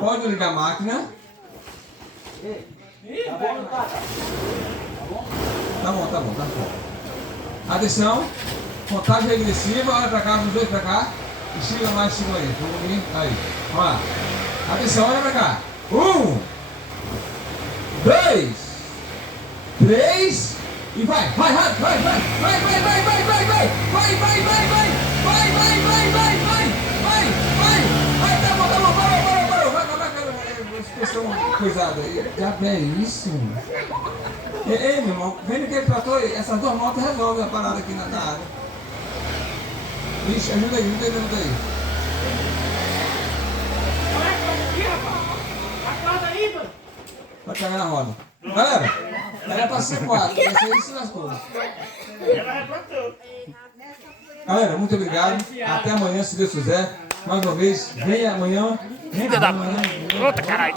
Pode ligar a máquina. Tá bom. Atenção. Contagem regressiva. Olha pra cá, os dois pra cá. Estica mais, estica aí. Aí. Vamos lá. Atenção, olha pra cá. 1, 2, 3 e vai. Vai. Tá bom. Vai. Expressão coisada. Já é isso. Ei, meu irmão, vem aquele trator, essas duas motos resolvem a parada aqui na área. Ixi, ajuda aí. Acorda aí, mano. Vai pegar na roda. Galera, era pra ser 4, vai ser isso nas coisas. Galera, muito obrigado. Até amanhã, se Deus quiser. Mais uma vez, venha amanhã. Filha da puta, caralho.